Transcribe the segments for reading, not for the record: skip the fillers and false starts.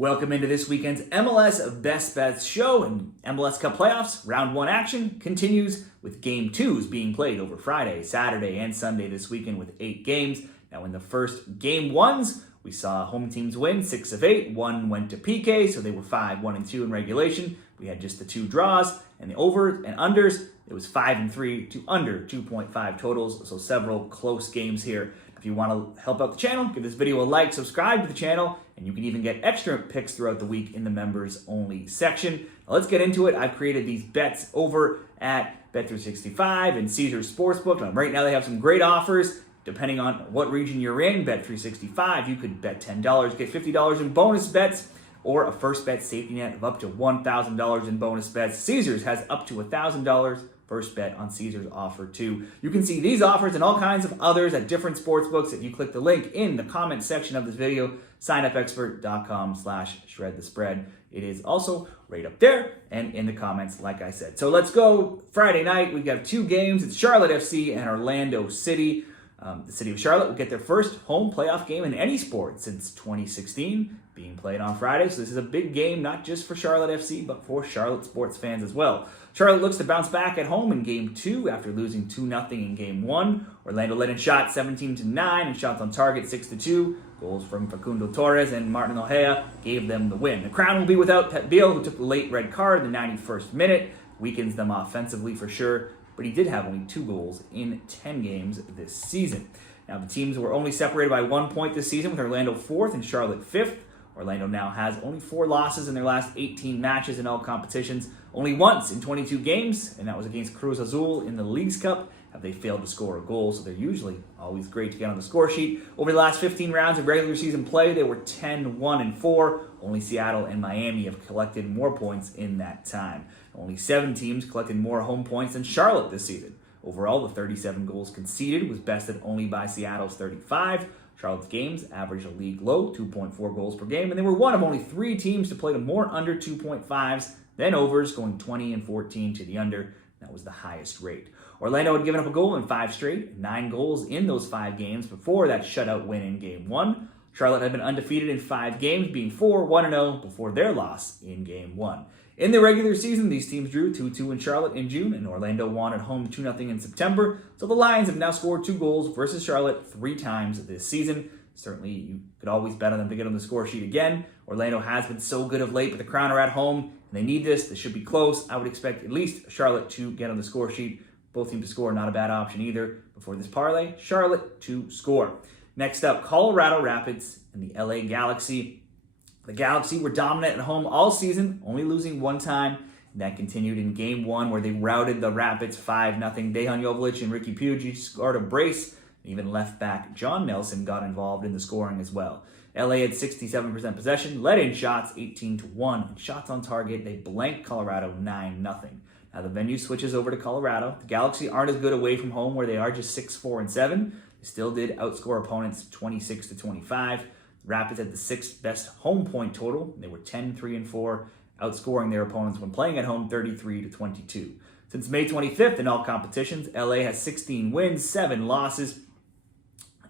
Welcome into this weekend's MLS Best Bets show, and MLS Cup Playoffs Round 1 action continues with Game 2s being played over Friday, Saturday, and Sunday this weekend with 8 games. Now in the first Game 1s, we saw home teams win 6 of 8. One went to PK, so they were 5-1-2 in regulation. We had just the 2 draws, and the overs and unders, it was 5-3 to under 2.5 totals, so several close games here. If you want to help out the channel, give this video a like, subscribe to the channel, and you can even get extra picks throughout the week in the members only section. Now let's get into it. I've created these bets over at Bet365 and Caesars Sportsbook. Now, right now they have some great offers. Depending on what region you're in, Bet365, you could bet $10, get $50 in bonus bets, or a first bet safety net of up to $1,000 in bonus bets. Caesars has up to $1,000 first bet on Caesars offer too. You can see these offers and all kinds of others at different sportsbooks if you click the link in the comment section of this video, signupexpert.com/shredthespread. It is also right up there and in the comments, like I said. So let's go. Friday night, we've got 2 games. It's Charlotte FC and Orlando City. The city of Charlotte will get their first home playoff game in any sport since 2016, being played on Friday. So this is a big game, not just for Charlotte FC, but for Charlotte sports fans as well. Charlotte looks to bounce back at home in Game 2 after losing 2-0 in Game 1. Orlando led in shots 17-9 and shots on target 6-2. Goals from Facundo Torres and Martin Ojea gave them the win. The Crown will be without Pep Biel, who took the late red card in the 91st minute. Weakens them offensively for sure, but he did have only 2 goals in 10 games this season. Now, the teams were only separated by 1 point this season, with Orlando 4th and Charlotte 5th. Orlando now has only 4 losses in their last 18 matches in all competitions. Only once in 22 games, and that was against Cruz Azul in the Leagues Cup, have they failed to score a goal, so they're usually always great to get on the score sheet. Over the last 15 rounds of regular season play, they were 10-1-4. Only Seattle and Miami have collected more points in that time. Only 7 teams collected more home points than Charlotte this season. Overall, the 37 goals conceded was bested only by Seattle's 35. Charlotte's games averaged a league low 2.4 goals per game, and they were one of only 3 teams to play to more under 2.5s than overs, going 20-14 to the under. That was the highest rate. Orlando had given up a goal in 5 straight, 9 goals in those 5 games before that shutout win in Game 1. Charlotte had been undefeated in 5 games, being 4-1-0 before their loss in Game 1. In the regular season, these teams drew 2-2 in Charlotte in June, and Orlando won at home 2-0 in September. So the Lions have now scored 2 goals versus Charlotte 3 times this season. Certainly, you could always bet on them to get on the score sheet again. Orlando has been so good of late, but the Crown are at home, and they need this. This should be close. I would expect at least Charlotte to get on the score sheet. Both teams to score, not a bad option either. Before this parlay, Charlotte to score. Next up, Colorado Rapids and the LA Galaxy. The Galaxy were dominant at home all season, only losing 1 time. And that continued in Game 1, where they routed the Rapids 5-0. Dejan Joveljic and Ricky Puig scored a brace. Even left back John Nelson got involved in the scoring as well. LA had 67% possession, led in shots 18-1. And shots on target, they blanked Colorado 9-0. Now the venue switches over to Colorado. The Galaxy aren't as good away from home, where they are just 6-4-7. They still did outscore opponents 26-25. Rapids had the 6th best home point total. They were 10-3-4, outscoring their opponents when playing at home 33-22. Since May 25th in all competitions, LA has 16 wins, 7 losses,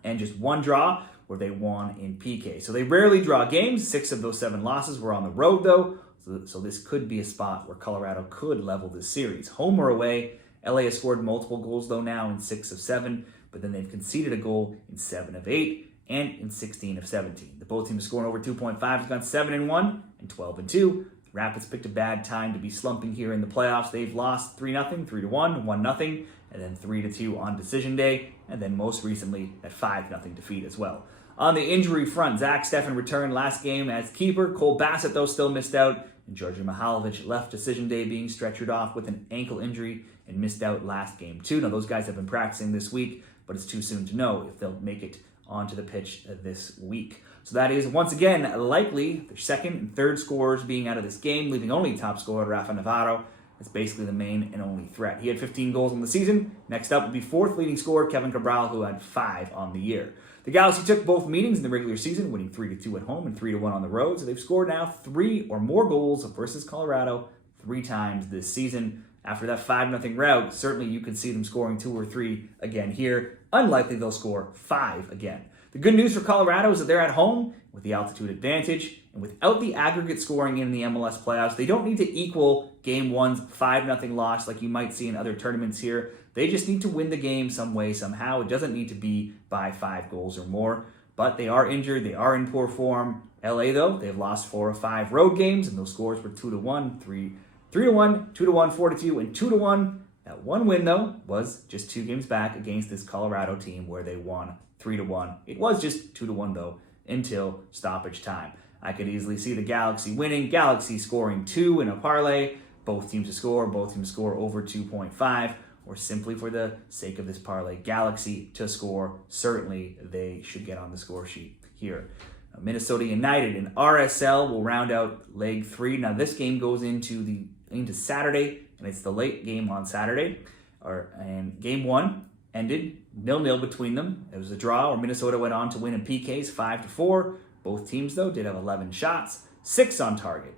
and just 1 draw, where they won in PK. So they rarely draw games. 6 of those 7 losses were on the road, though. So this could be a spot where Colorado could level this series. Home or away, LA has scored multiple goals, though, now in 6 of 7, but then they've conceded a goal in 7 of 8 and in 16 of 17. The both teams scoring over 2.5 has gone 7-1 and 12-2. The Rapids picked a bad time to be slumping here in the playoffs. They've lost 3-0, 3-1, 1-0, and then 3-2 on decision day, and then most recently that 5-0 defeat as well. On the injury front, Zach Steffen returned last game as keeper. Cole Bassett, though, still missed out, and Georgi Mihailovic left decision day being stretchered off with an ankle injury and missed out last game too. Now those guys have been practicing this week, but it's too soon to know if they'll make it onto the pitch this week. So that is, once again, likely their 2nd and 3rd scorers being out of this game, leaving only top scorer Rafa Navarro. That's basically the main and only threat. He had 15 goals on the season. Next up would be 4th leading scorer Kevin Cabral, who had 5 on the year. The Galaxy took both meetings in the regular season, winning 3-2 at home and 3-1 on the road. So they've scored now 3 or more goals versus Colorado 3 times this season. After that 5-0 rout, certainly you could see them scoring 2 or 3 again here. Unlikely they'll score 5 again. The good news for Colorado is that they're at home with the altitude advantage, and without the aggregate scoring in the MLS playoffs, they don't need to equal Game 1's 5-0 loss like you might see in other tournaments here. They just need to win the game some way, somehow. It doesn't need to be by 5 goals or more, but they are injured. They are in poor form. LA, though, they've lost 4 of 5 road games, and those scores were 2-1, 3-1, 2-1, 4-2, and 2-1. That one win, though, was just 2 games back against this Colorado team where they won 3-1. It was just 2-1, though, until stoppage time. I could easily see the Galaxy winning, Galaxy scoring 2 in a parlay, both teams to score over 2.5, or simply for the sake of this parlay, Galaxy to score. Certainly, they should get on the score sheet here. Minnesota United and RSL will round out leg 3. Now, this game goes into Saturday, and it's the late game on Saturday. And game 1 ended 0-0 between them. It was a draw where Minnesota went on to win in PKs 5-4. Both teams, though, did have 11 shots, 6 on target.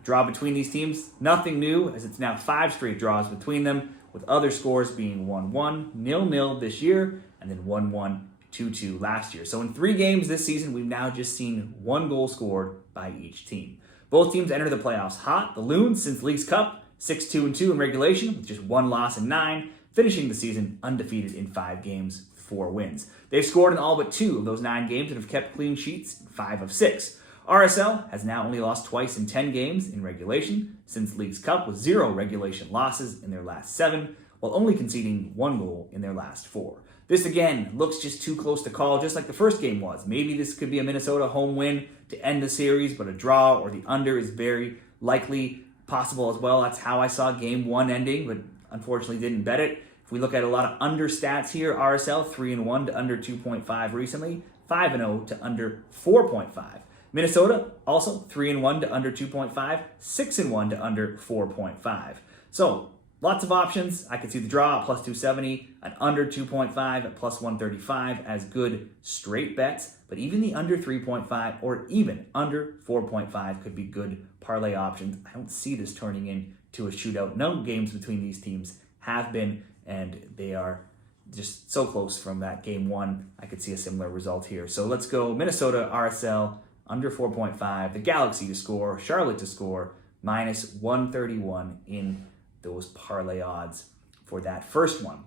A draw between these teams, nothing new, as it's now 5 straight draws between them, with other scores being 1-1, 0-0 this year, and then 1-1, 2-2 last year. So in 3 games this season, we've now just seen 1 goal scored by each team. Both teams enter the playoffs hot. The Loons, since League's Cup, 6-2-2 in regulation, with just 1 loss in 9, finishing the season undefeated in 5 games, 4 wins. They've scored in all but 2 of those 9 games and have kept clean sheets in 5 of 6. RSL has now only lost twice in 10 games in regulation since League's Cup, with 0 regulation losses in their last 7, while only conceding 1 goal in their last 4. This, again, looks just too close to call, just like the first game was. Maybe this could be a Minnesota home win to end the series, but a draw or the under is very likely possible as well. That's how I saw Game 1 ending, but unfortunately didn't bet it. If we look at a lot of under stats here, RSL 3-1 to under 2.5 recently, 5-0 to under 4.5. Minnesota also 3-1 to under 2.5, 6-1 to under 4.5. So lots of options. I could see the draw at plus 270, an under 2.5 at plus 135 as good straight bets, but even the under 3.5 or even under 4.5 could be good parlay options. I don't see this turning into a shootout. No games between these teams have been, and they are just so close from that game 1. I could see a similar result here. So let's go Minnesota, RSL, under 4.5, the Galaxy to score, Charlotte to score, minus 131 in those parlay odds for that first one.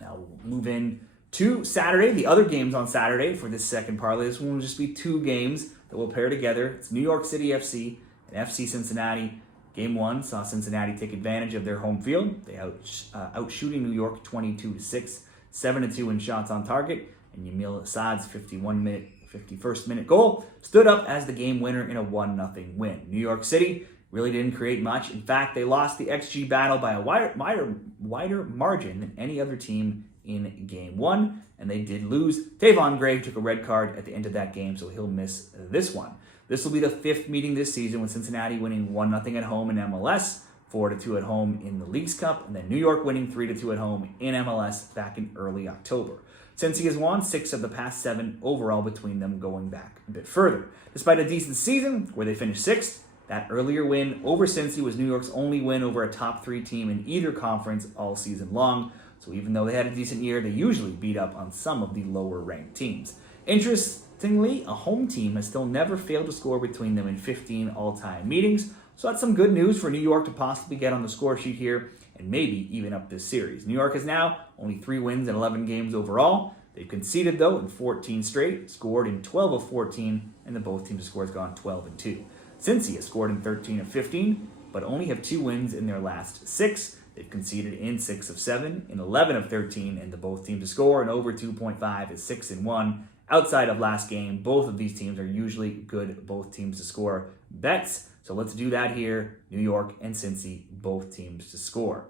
Now we'll move in to Saturday, the other games on Saturday for this second parlay. This one will just be 2 games that will pair together. It's New York City FC and FC Cincinnati. Game 1 saw Cincinnati take advantage of their home field. They outshooting New York 22-6, 7-2 in shots on target, and Yamil Assad's 51st minute goal stood up as the game winner in a 1-0 win. New York City really didn't create much. In fact, they lost the XG battle by a wider margin than any other team in Game 1, and they did lose. Tavon Gray took a red card at the end of that game, so he'll miss this one. This will be the 5th meeting this season, with Cincinnati winning 1-0 at home in MLS, 4-2 at home in the Leagues Cup, and then New York winning 3-2 at home in MLS back in early October. Cincy has won 6 of the past 7 overall between them, going back a bit further. Despite a decent season where they finished 6th, that earlier win over Cincy was New York's only win over a top 3 team in either conference all season long. So even though they had a decent year, they usually beat up on some of the lower ranked teams. Interestingly, a home team has still never failed to score between them in 15 all-time meetings. So that's some good news for New York to possibly get on the score sheet here and maybe even up this series. New York has now only 3 wins in 11 games overall. They've conceded, though, in 14 straight, scored in 12 of 14, and the both teams' scores gone 12-2. Cincy has scored in 13 of 15, but only have 2 wins in their last 6. They've conceded in 6 of 7, in 11 of 13, and the both teams to score, and over 2.5 is 6-1. Outside of last game, both of these teams are usually good both teams to score bets. So let's do that here. New York and Cincy, both teams to score.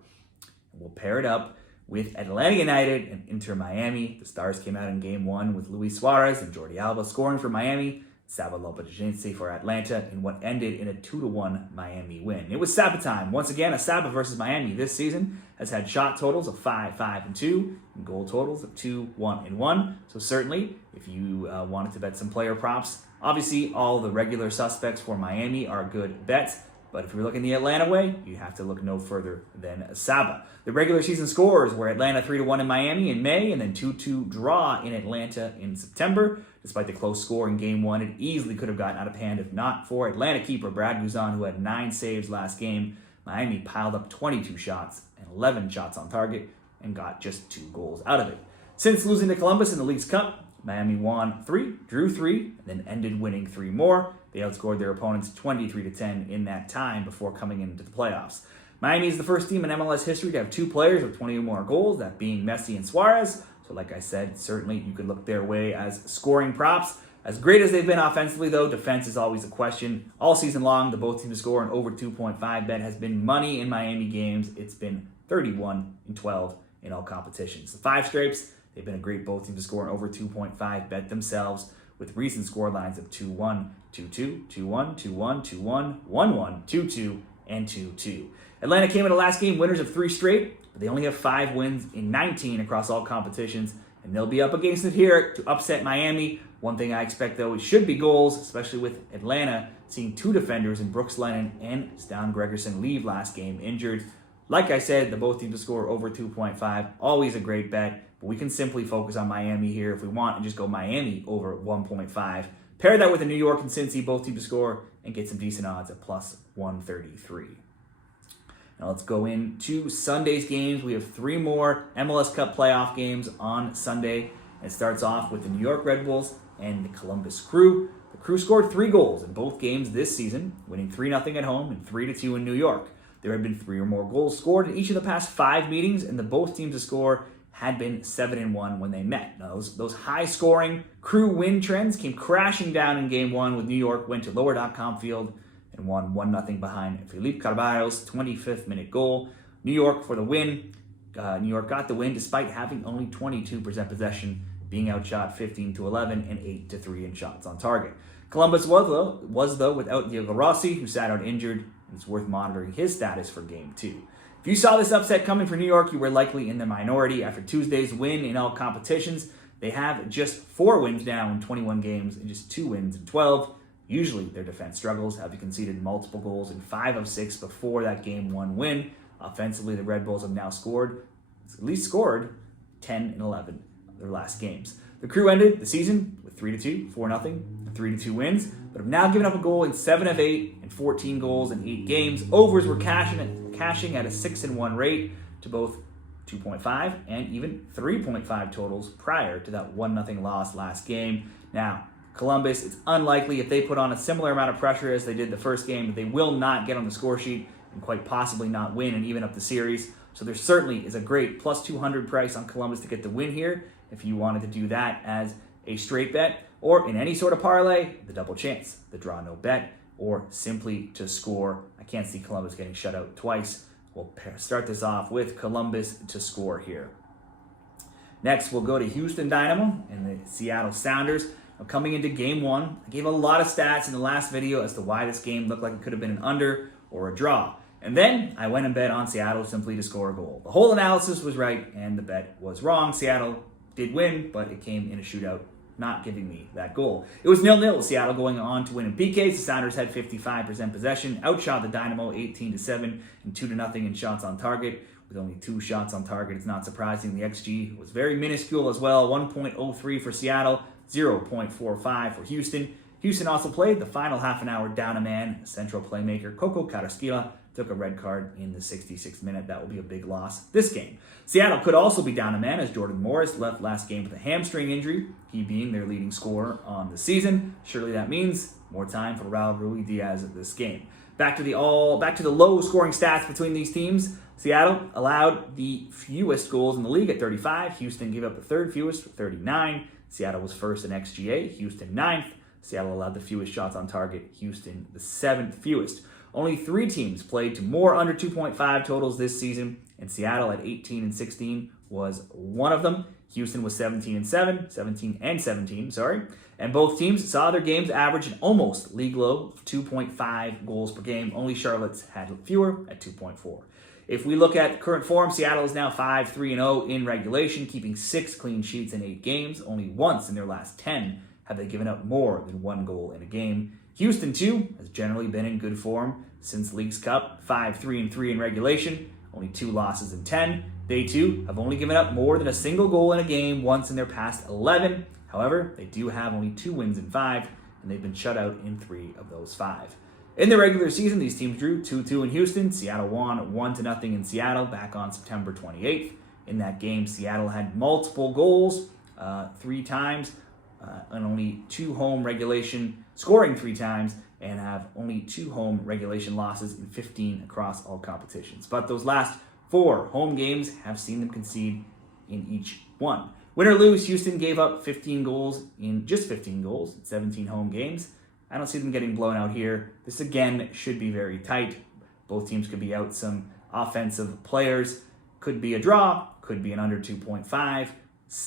And we'll pair it up with Atlanta United and Inter Miami. The Stars came out in Game 1 with Luis Suarez and Jordi Alba scoring for Miami, Saba Lopez for Atlanta in what ended in a 2-1 Miami win. It was Saba time. Once again, a Saba versus Miami this season has had shot totals of 5-5-2 and goal totals of 2-1-1. So certainly, if you wanted to bet some player props, obviously all the regular suspects for Miami are good bets. But if you're looking the Atlanta way, you have to look no further than Saba. The regular season scores were Atlanta 3-1 in Miami in May, and then 2-2 draw in Atlanta in September. Despite the close score in Game 1, it easily could have gotten out of hand if not for Atlanta keeper Brad Guzan, who had 9 saves last game. Miami piled up 22 shots and 11 shots on target and got just 2 goals out of it. Since losing to Columbus in the League's Cup, Miami won 3, drew 3, and then ended winning 3 more. They outscored their opponents 23-10 in that time before coming into the playoffs. Miami is the first team in MLS history to have 2 players with 20 or more goals, that being Messi and Suarez. So like I said, certainly you could look their way as scoring props. As great as they've been offensively, though, defense is always a question. All season long, the both teams to score an over 2.5 bet has been money in Miami games. It's been 31-12 in all competitions. The 5 stripes, they've been a great both teams to score an over 2.5 bet themselves, with recent score lines of 2-1, 2-2, 2-1, 2-1, 2-1, 1-1, 2-2, and 2-2. Atlanta came into last game winners of 3 straight, but they only have 5 wins in 19 across all competitions, and they'll be up against it here to upset Miami. One thing I expect, though, is should be goals, especially with Atlanta seeing 2 defenders in Brooks Lennon and Stan Gregerson leave last game injured. Like I said, the both teams to score over 2.5, always a great bet, but we can simply focus on Miami here if we want and just go Miami over 1.5. Pair that with the New York and Cincy, both teams to score, and get some decent odds at plus 133. Now let's go into Sunday's games. We have 3 more MLS Cup playoff games on Sunday. It starts off with the New York Red Bulls and the Columbus Crew. The Crew scored 3 goals in both games this season, winning 3-0 at home and 3-2 in New York. There had been 3 or more goals scored in each of the past 5 meetings, and the both teams to score had been 7-1 when they met. Now, those high-scoring Crew win trends came crashing down in Game 1 with New York went to Lower.com Field and won 1-0 behind Felipe Carvalho's 25th minute goal. New York for the win. New York got the win despite having only 22% possession, being outshot 15-11 and 8-3 in shots on target. Columbus was though without Diego Rossi, who sat out injured, and it's worth monitoring his status for Game 2. If you saw this upset coming for New York, you were likely in the minority. After Tuesday's win in all competitions, they have just 4 wins now in 21 games and just 2 wins in 12. Usually their defense struggles, have conceded multiple goals in 5 of 6 before that Game 1 win. Offensively, the Red Bulls have now at least scored 10 and 11 of their last games. The Crew ended the season with 3-2, 4-0, and 3-2 wins, but have now given up a goal in 7 of 8 and 14 goals in 8 games. Overs were cashing at a 6-1 rate to both 2.5 and even 3.5 totals prior to that 1-0 loss last game. Now, Columbus, it's unlikely if they put on a similar amount of pressure as they did the first game that they will not get on the score sheet and quite possibly not win and even up the series. So there certainly is a great plus 200 price on Columbus to get the win here if you wanted to do that as a straight bet or in any sort of parlay, the double chance, the draw no bet, or simply to score. I can't see Columbus getting shut out twice. We'll start this off with Columbus to score here. Next, we'll go to Houston Dynamo and the Seattle Sounders. Now, coming into Game 1, I gave a lot of stats in the last video as to why this game looked like it could have been an under or a draw. And then I went and bet on Seattle simply to score a goal. The whole analysis was right and the bet was wrong. Seattle did win, but it came in a shootout, not giving me that goal. It was 0-0 with Seattle going on to win in PKs. The Sounders had 55% possession, outshot the Dynamo 18-7 and 2-0 in shots on target. With only 2 shots on target, it's not surprising. The XG was very minuscule as well, 1.03 for Seattle, 0.45 for Houston. Houston also played the final half an hour down a man. Central playmaker Coco Carrasquilla took a red card in the 66th minute. That will be a big loss this game. Seattle could also be down a man as Jordan Morris left last game with a hamstring injury, he being their leading scorer on the season. Surely that means more time for Raul Ruiz-Diaz at this game. Back to the low scoring stats between these teams. Seattle allowed the fewest goals in the league at 35. Houston gave up the 3rd fewest with 39. Seattle was first in XGA, Houston 9th. Seattle allowed the fewest shots on target, Houston the 7th fewest. Only 3 teams played to more under 2.5 totals this season, and Seattle at 18-16 was one of them. Houston was 17-17, and both teams saw their games average an almost league low of 2.5 goals per game. Only Charlotte's had fewer at 2.4. If we look at current form, Seattle is now 5-3-0 in regulation, keeping 6 clean sheets in 8 games. Only once in their last 10 have they given up more than 1 goal in a game. Houston, too, has generally been in good form, since Leagues Cup, 5-3-3 in regulation, only 2 losses in 10. They too have only given up more than a single goal in a game once in their past 11. However, they do have only 2 wins in 5, and they've been shut out in 3 of those 5. In the regular season, these teams drew 2-2 in Houston. Seattle won 1-0 in Seattle back on September 28th. In that game, Seattle had multiple goals 3 times and only 2 home regulation, scoring 3 times, and have only 2 home regulation losses in 15 across all competitions. But those last 4 home games have seen them concede in each one. Win or lose, Houston gave up 15 goals in 17 home games. I don't see them getting blown out here. This again should be very tight. Both teams could be out some offensive players. Could be a draw, could be an under 2.5.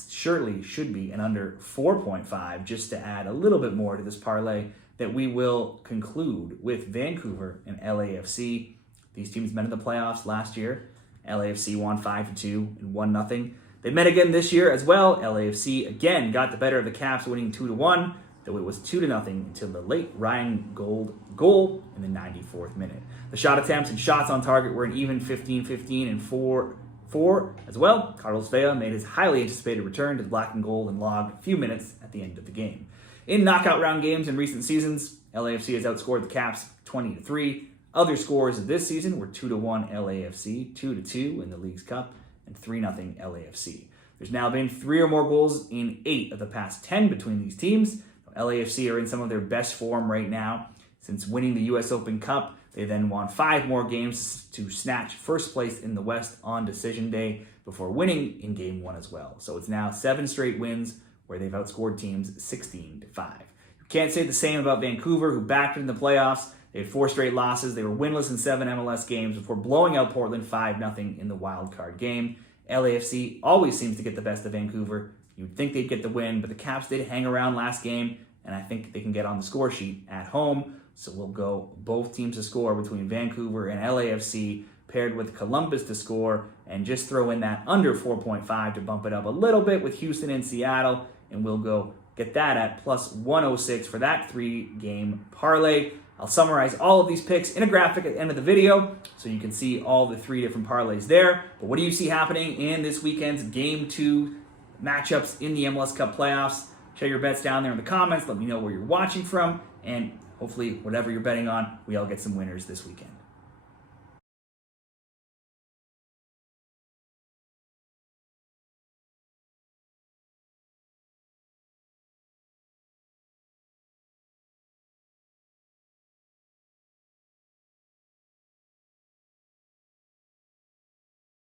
Surely should be an under 4.5, just to add a little bit more to this parlay that we will conclude with Vancouver and LAFC. These teams met in the playoffs last year. LAFC won 5-2 and 1-0. They met again this year as well. LAFC again got the better of the Caps, winning 2-1, though it was 2-0 until the late Ryan Gold goal in the 94th minute. The shot attempts and shots on target were an even 15-15 and 4-4 as well. Carlos Vela made his highly anticipated return to the black and gold and logged a few minutes at the end of the game. In knockout round games in recent seasons, LAFC has outscored the Caps 20-3. Other scores of this season were 2-1 LAFC, 2-2 in the Leagues Cup, and 3-0 LAFC. There's now been 3 or more goals in 8 of the past 10 between these teams. LAFC are in some of their best form right now. Since winning the US Open Cup, they then won 5 more games to snatch first place in the West on decision day before winning in Game 1 as well. So it's now 7 straight wins where they've outscored teams 16-5. You can't say the same about Vancouver, who backed in the playoffs. They had 4 straight losses. They were winless in 7 MLS games before blowing out Portland 5-0 in the wild card game. LAFC always seems to get the best of Vancouver. You'd think they'd get the win, but the Caps did hang around last game, and I think they can get on the score sheet at home. So we'll go both teams to score between Vancouver and LAFC, paired with Columbus to score, and just throw in that under 4.5 to bump it up a little bit with Houston and Seattle, and we'll go get that at plus 106 for that 3-game parlay. I'll summarize all of these picks in a graphic at the end of the video so you can see all the 3 different parlays there. But what do you see happening in this weekend's Game 2 matchups in the MLS Cup playoffs? Share your bets down there in the comments. Let me know where you're watching from. And hopefully, whatever you're betting on, we all get some winners this weekend.